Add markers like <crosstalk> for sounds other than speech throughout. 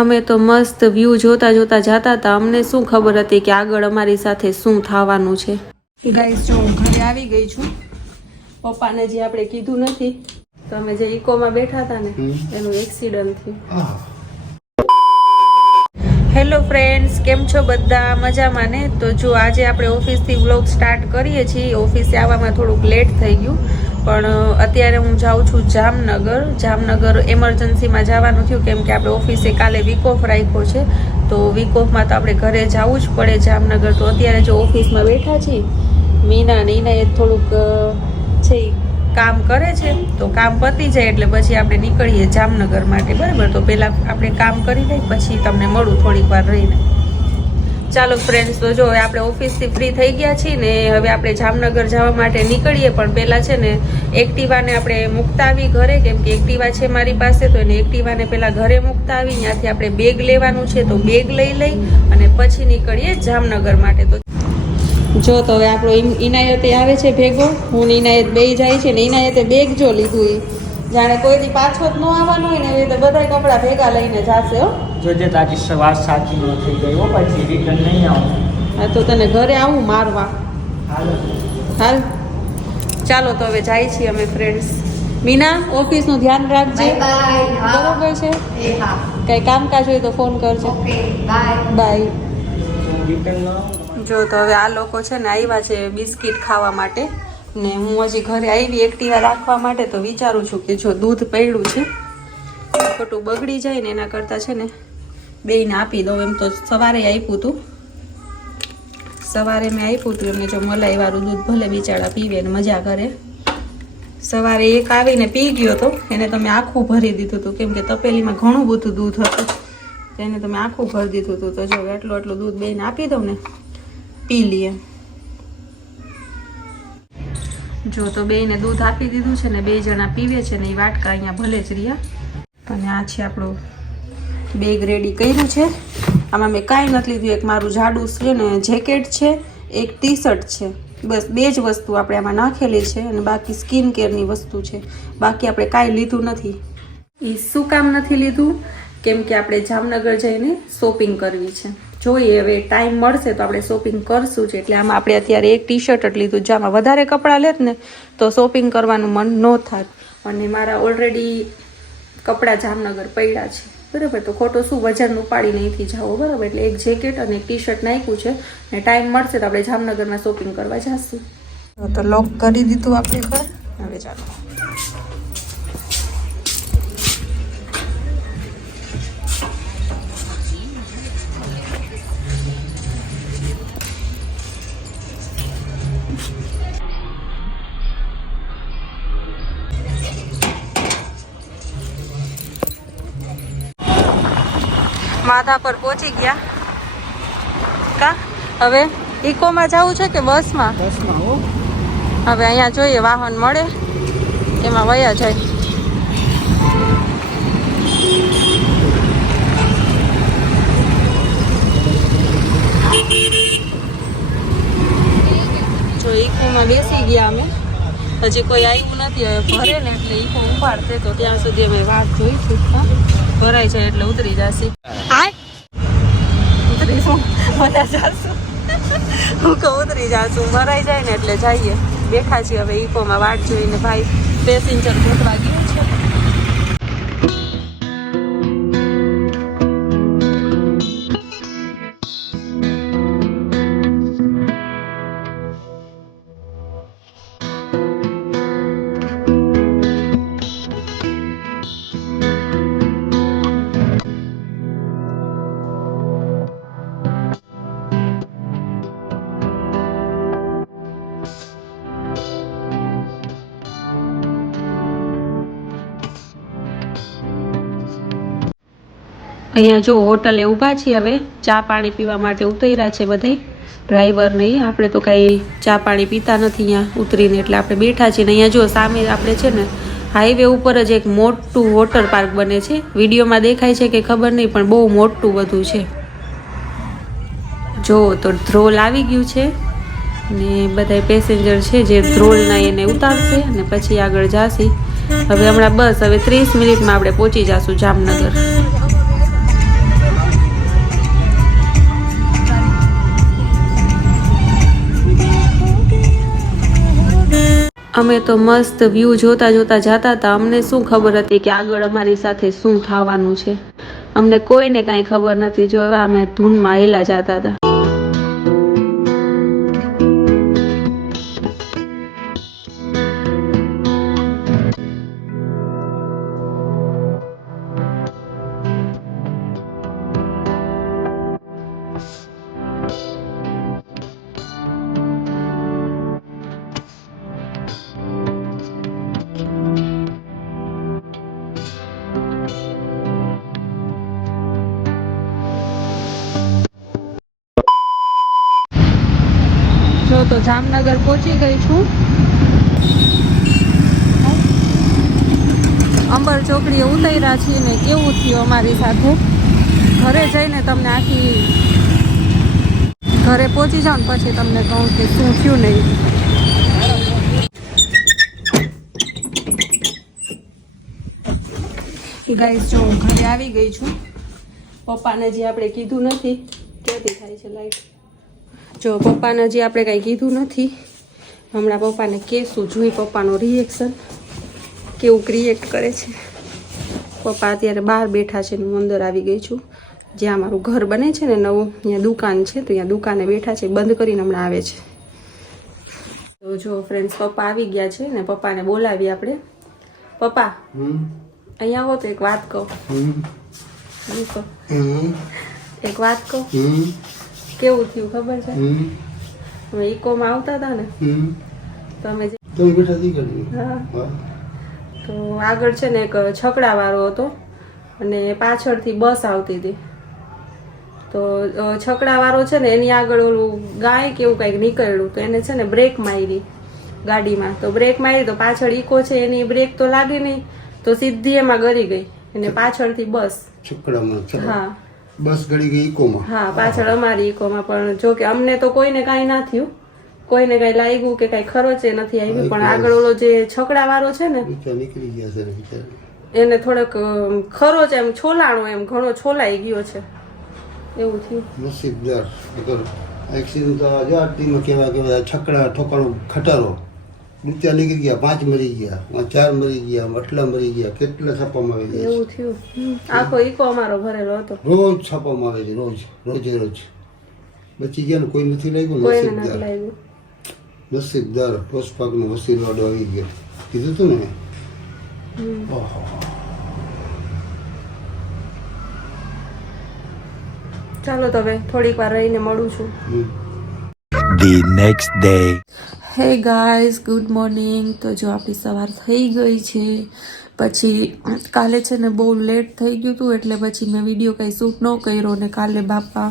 અમે તો મસ્ત વ્યૂ જોતા જોતા જતા હતા. અમને શું ખબર હતી કે આગળ અમારી સાથે શું થવાનું છે? ગાઈસ જો હું ઘરે આવી ગઈ છું. પપ્પાને જે આપણે કીધું નથી તો અમે જે ઇકોમાં બેઠા હતા ને એનું એક્સિડન્ટ થયું. હેલો ફ્રેન્ડ્સ કેમ છો બધા? મજામાં ને? તો જો આજે આપણે ઓફિસથી વ્લોગ સ્ટાર્ટ કરીએ છીએ. ઓફિસે આવવામાં થોડુંક લેટ થઈ ગયું. પણ અત્યારે હું જાઉં છું જામનગર. જામનગર એમરજન્સીમાં જવાનું થયું કેમ કે આપણે ઓફિસે કાલે વીક ઓફ રાખ્યો છે. તો વીક ઓફમાં તો આપણે ઘરે જવું જ પડે જામનગર. તો અત્યારે જો ઓફિસમાં બેઠા છીએ, મીના ને ઈના એ થોડુંક છે કામ કરે છે. તો કામ પતી જાય એટલે પછી આપણે નીકળીએ જામનગર માટે. બરાબર? તો પહેલાં આપણે કામ કરી લઈએ, પછી તમને મળું થોડીક વાર રહીને. ચાલો ફ્રેન્ડ્સ તો જો આપણે ઓફિસથી ફ્રી થઈ ગયા છીએ ને હવે આપણે જામનગર જવા માટે નીકળીએ, પણ પહેલાં છે ને એક્ટિવાને આપણે મૂકતા આવી ઘરે, કેમ કે એક્ટિવા છે મારી પાસે, તો એને એક્ટિવાને પહેલાં ઘરે મૂકતા આવી ત્યાંથી આપણે બેગ લેવાનું છે, તો બેગ લઈ લઈ અને પછી નીકળીએ જામનગર માટે. તો જો તો હવે આપણો ઇન- ઇનાયતે આવે છે ભેગો, હું ઇનાયત બે જાય છે ને ઇનાયતે બેગ જો લીધું જાણે કોઈ દી પાછો જ ન આવવાનો હોય ને એવી રીતે બધા કપડાં ભેગા લઈને જાશે હો. જોજે તારી સવાર સાચી ન થઈ ગઈ હો પછી રિટર્ન નહીં આવું હા તો તને ઘરે આવું મારવા. હાલ. ચાલો તો હવે જાય છીએ અમે ફ્રેન્ડ્સ મીના ઓફિસનું ધ્યાન રાખજે. બાય બાય બરોબર છે? કઈ કામકાજ હોય તો ફોન કરજો. બાય જો તો હવે આ લોકો છે ને આવ્યા છે બિસ્કિટ ખાવા માટે. ને હું હજી ઘરે આવી એક્ટિવા રાખવા માટે તો વિચારું છું કે જો દૂધ પડ્યું છે, ખોટું બગડી જાય ને એના કરતાં છે ને બેને આપી દઉં એમ તો સવારે આપ્યું હતું સવારે મેં આપ્યું હતું એમને જો મલાઈવાળું દૂધ ભલે બિચારા પીવે ને મજા કરે. સવારે એક આવીને પી ગયો તો એને તમે આખું ભરી દીધું હતું કેમ કે તપેલીમાં ઘણું બધું દૂધ હતું. એને તમે આખું ભરી દીધું હતું તો જો એટલું એટલું દૂધ બેને આપી દઉં ને, પી લઈએ જો તો બેને દૂધ આપી દીધું છે ને બે જણા પીવે છે ને એ વાટકા અહીંયા ભલે જ રહ્યા. અને આ છે આપણું બેગ રેડી કર્યું છે. આમાં મેં કાંઈ નથી લીધું. એક મારું જાડું છે ને જેકેટ છે, એક ટી શર્ટ છે. બસ બે જ વસ્તુ આપણે આમાં નાખેલી છે અને બાકી સ્કિન કેરની વસ્તુ છે. બાકી આપણે કાંઈ લીધું નથી. એ શું કામ નથી લીધું? કેમ કે આપણે જામનગર જઈને શોપિંગ કરવી છે. જોઈએ, હવે ટાઈમ મળશે તો આપણે શોપિંગ કરશું જ. એટલે આમાં આપણે અત્યારે એક ટી શર્ટ જ લીધું જામાં વધારે કપડાં લેત ને, તો શોપિંગ કરવાનું મન ન થાત. અને મારા ઓલરેડી કપડાં જામનગર પડ્યા છે. બરાબર? તો ખોટો શું વજન ઉપાડી અહીંથી જાઓ? બરાબર? એટલે એક જેકેટ અને એક ટી શર્ટ નાખ્યું છે. ને ટાઈમ મળશે તો આપણે જામનગરમાં શોપિંગ કરવા જઈશું તો લોક કરી દીધું આપણે ઘર. હવે ચાલો. માથા પર પહોંચી ગયા. કા? હવે ઇકોમાં જવું છે કે બસમાં? બસમાં હો. હવે અહીંયા જોઈએ વાહન મળે. એમાં વયા જાય. જો ઇકોમાં બેસી ગયા અમે. હજી કોઈ આવ્યું નથી હવે ભરે ને એટલે ઇકો ઉપાડશે તો ત્યાં સુધી અમે વાત જોઈશું. ભરાઈ જાય એટલે ઉતરી જશે. ઉતરીશું હું. ઉતરી જાશું. ભરાઈ જાય ને એટલે જઈએ. બેઠા છીએ હવે ઇકોમાં વાટ જોઈને ભાઈ. પેસેન્જર ગોતવા અહીંયા જો હોટલે ઊભા છીએ હવે, ચા પાણી પીવા માટે ઉતર્યા છે બધે. ડ્રાઈવર નહીં, આપણે તો કાંઈ ચા પાણી પીતા નથી અહીંયા ઉતરીને, એટલે આપણે બેઠા છીએ ને અહીંયા જો સામે આપણે છે ને, હાઈવે ઉપર જ એક મોટું વોટર પાર્ક બને છે. વિડીયોમાં દેખાય છે કે ખબર નહીં, પણ બહુ મોટું બધું છે. જો, તો ધ્રોલ આવી ગયું છે ને બધા પેસેન્જર છે જે ધ્રોલના એને ઉતારશે અને પછી આગળ જાશી. હવે હમણાં બસ, હવે ત્રીસ મિનિટમાં આપણે પહોંચી જઈશું જામનગર. અમે તો મસ્ત વ્યૂ જોતા જોતા જતા હતા. અમને શું ખબર હતી કે આગળ અમારી સાથે શું થવાનું છે? અમને કોઈને કાંઈ ખબર નથી. જો અમે ધૂનમાં હેલા જતા હતા. જો તો જામનગર પહોંચી ગઈ છું. અંબર ચોકડીએ ઉતર્યા છીએ ને કેવું થયું અમારી સાથે? ઘરે જઈને તમને આખી ઘરે પહોંચી જાઉં પછી તમને કહું કે શું થયું નહીં ગાઈસ જો ઘરે આવી ગઈ છું. પપ્પાને જે આપણે કીધું નથી, ક્યાંથી થાય છે લાઈટ જો પપ્પાને હજી આપણે કાંઈ કીધું નથી. હમણાં પપ્પાને કહેશું જોઈ પપ્પાનો રિએક્શન કેવું ક્રિએટ કરે છે. પપ્પા અત્યારે બહાર બેઠા છે હું અંદર આવી ગઈ છું. જ્યાં મારું ઘર બને છે ને નવું ત્યાં દુકાન છે તો ત્યાં દુકાને બેઠા છે બંધ કરીને હમણાં આવે છે. તો જો ફ્રેન્ડ્સ પપ્પા આવી ગયા છે ને પપ્પાને બોલાવી આપણે. પપ્પા અહીંયા આવો તો એક વાત કહો? એક વાત કહો. કેવું થયું ખબર છે? હમ. અમે ઇકોમાં આવતા હતા ને. તો અમે તમે તો આગળ છે ને એક છકડા વાળો હતો અને પાછળથી બસ આવતી હતી. તો છકડા છકડાવાળો છે ને એની આગળ ઓલું ગાય કે એવું કંઈક નીકળ્યું તો એને છે ને બ્રેક મારી ગાડીમાં. તો બ્રેક મારી તો પાછળ ઈકો છે એની બ્રેક તો લાગી નહીં તો સીધી એમાં ગરી ગઈ. અને પાછળથી બસ. છકડામાં હા. બસ ગળી ગઈ ઇકોમાં હા પાછળ અમારી ઈકોમાં પણ જો કે અમને તો કોઈને કાંઈ ના થયું. કોઈને કાંઈ લાગ્યું કે કાંઈ ખરોચે નથી આવ્યું પણ આગળ ઓલો જે છકડાવાળો છે ને નીકળી ગયા છે બિચારા. એને થોડોક ખરો છે એમ છોલાણો એમ ઘણો છોલાઈ ગયો છે. એવું થયું. નસીબદાર. એક્સિડન્ટ તો આરતીમાં કેવા કેવા છકડા ઠોકાણો ખટારો. ઊંચા નીકળી ગયા પાંચ મરી ગયા ચાર મરી ગયા આટલા મરી ગયા કેટલા છાપામાં આવી ગયા એવું થયું. આખો ઈકો અમારો ભરેલો હતો. રોજ છાપામાં આવે છે રોજ રોજે રોજ. બચી ગયા ને કોઈ નથી લાગ્યું? નસીબદાર. નસીબદાર પોસ્ટપાકનો વસીલો આવી ગયો. કીધું તું ને? ઓહો. ચાલો તો હવે થોડીક વાર રહીને મળું છું. The next day. હે ગાઈઝ ગુડ મોર્નિંગ તો જો આપણી સવાર થઈ ગઈ છે. પછી કાલે છે ને બહુ લેટ થઈ ગયું હતું, એટલે પછી મેં વીડિયો કંઈ શૂટ ન કર્યો ને કાલે બાપા,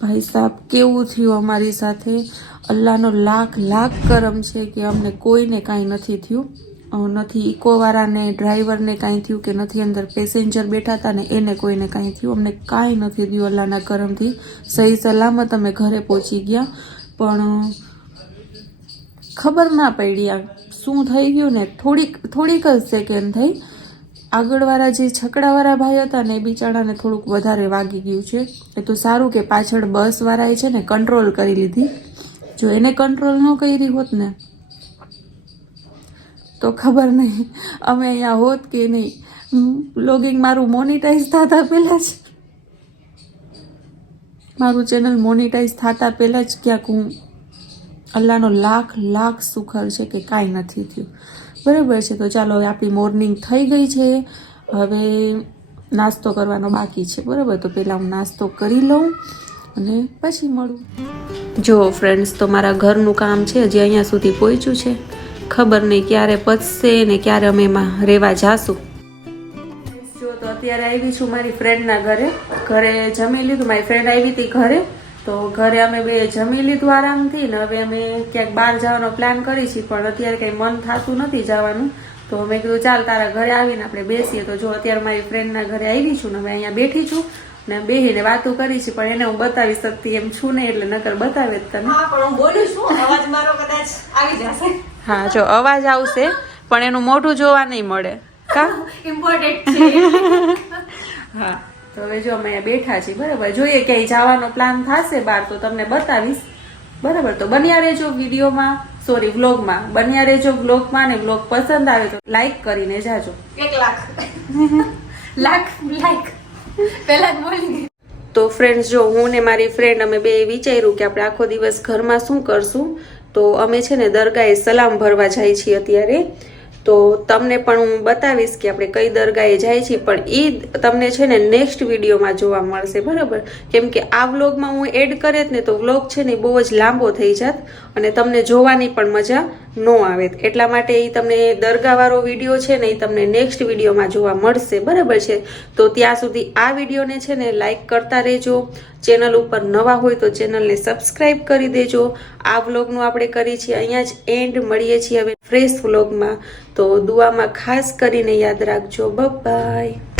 ભાઈ સાહેબ કેવું થયું અમારી સાથે? અલ્લાહનો લાખ લાખ કરમ છે કે અમને કોઈને કાંઈ નથી થયું. નથી ઇકોવાળાને, ડ્રાઈવરને કાંઈ થયું કે નથી અંદર પેસેન્જર બેઠા હતા ને એને કોઈને કાંઈ થયું? અમને કાંઈ નથી થયું અલ્લાહના કરમથી. સહી સલામત અમે ઘરે પહોંચી ગયા. પણ ખબર ના પડી આ શું થઈ ગયું ને. થોડીક થોડીક જ સેકન્ડ થઈ. આગળવાળા જે છકડાવાળા ભાઈ હતા ને એ બિચારાને થોડુંક વધારે વાગી ગયું છે. એ તો સારું કે પાછળ બસવાળાએ છે ને કંટ્રોલ કરી લીધી. જો એને કંટ્રોલ ન કરી હોત ને, તો ખબર નહીં અમે અહીંયા હોત કે નહીં. બ્લોગિંગ મારું મોનિટાઈઝ થતા પહેલાં જ મારું ચેનલ મોનિટાઈઝ થતા પહેલાં જ ક્યાંક હું અલ્લાહનો લાખ લાખ સુખર છે કે કાંઈ નથી થયું. બરાબર છે, તો ચાલો હવે આપણી મોર્નિંગ થઈ ગઈ છે. હવે નાસ્તો કરવાનો બાકી છે, બરાબર? તો પહેલાં હું નાસ્તો કરી લઉં અને પછી મળું. જો ફ્રેન્ડ્સ તો મારા ઘરનું કામ છે, હજી અહીંયા સુધી પહોંચ્યું છે. ખબર નહીં ક્યારે પચશે ને ક્યારે અમે એમાં રહેવા જાશું. અત્યારે આવી છું મારી ફ્રેન્ડના ઘરે. ઘરે જમી લીધું મારી ફ્રેન્ડ આવી હતી ઘરે. તો ઘરે અમે બે જમી લીધું આરામથી ને હવે અમે ક્યાંક બહાર જવાનો પ્લાન કરી છીએ પણ અત્યારે કંઈ મન થતું નથી જવાનું. તો મેં કીધું ચાલ તારા ઘરે આવીને આપણે બેસીએ. તો જો અત્યારે મારી ફ્રેન્ડના ઘરે આવી છું ને હવે અહીંયા બેઠી છું ને બેહીને વાતો કરી છે પણ એને હું બતાવી શકતી એમ છું નહીં એટલે નકર બતાવે જ જશે. હા જો અવાજ આવશે પણ એનું મોઢું જોવા નહીં મળે. કા? ઇમ્પોર્ટેન્ટ છે. <laughs> હા. તો હવે જો અમે બેઠા છીએ બરાબર? જોઈએ ક્યાંય જવાનો પ્લાન થશે બહાર તો તમને બતાવીશ. બરાબર? તો બન્યા રહેજો વિડીયોમાં સોરી વ્લોગમાં બન્યા રહેજો વ્લોગમાં ને વ્લોગ પસંદ આવે તો લાઈક કરીને જાજો. એક લાખ. <laughs> લાખ લાઈક પહેલા જ બોલી તો ફ્રેન્ડ્સ જો હું ને મારી ફ્રેન્ડ અમે બે વિચાર્યું કે આપણે આખો દિવસ ઘરમાં શું કરશું? તો અમે છે ને દરગાહે સલામ ભરવા જાય છીએ અત્યારે. તો તમને પણ હું બતાવીશ કે આપણે કઈ દરગાહે જાય છીએ, પણ એ તમને છે ને નેક્સ્ટ વિડીયોમાં જોવા મળશે, બરાબર? કેમ કે આ વ્લોગમાં હું એડ કરે ને તો વ્લોગ છે ને બહુ જ લાંબો થઈ જાત અને તમને જોવાની પણ મજા ન આવે. એટલા માટે એ તમને દરગાહવાળો વીડિયો છે ને એ તમને નેક્સ્ટ વિડીયોમાં જોવા મળશે, બરાબર છે? તો ત્યાં સુધી આ વિડીયોને છે ને લાઇક કરતા રહેજો. ચેનલ ઉપર નવા હોય તો ચેનલને સબસ્ક્રાઈબ કરી દેજો. આ વ્લોગનું આપણે કરીએ છીએ, અહીંયા જ એન્ડ મળીએ છીએ હવે ફ્રેશ વ્લોગમાં. તો દુઆમાં ખાસ કરીને યાદ રાખજો. બાય